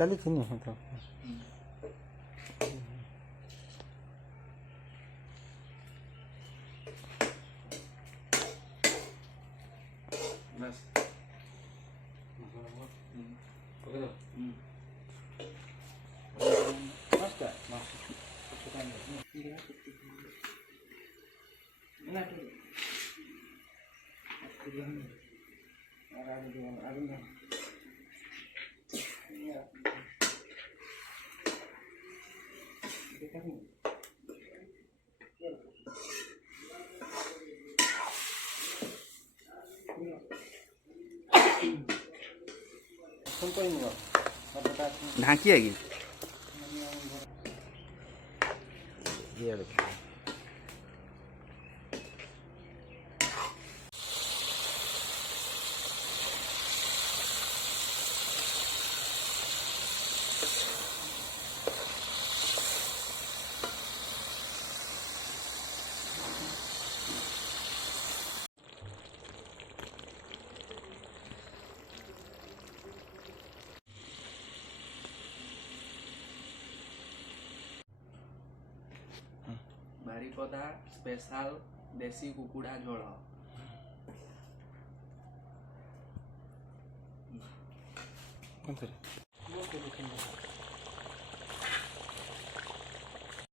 काली चीनी है तो बस पकड़ो मस्त है मस्त पता नहीं ना तो ढांकी है कि ये देखो बारिपदा स्पेशल देसी कुकुड़ा झोल कौन सा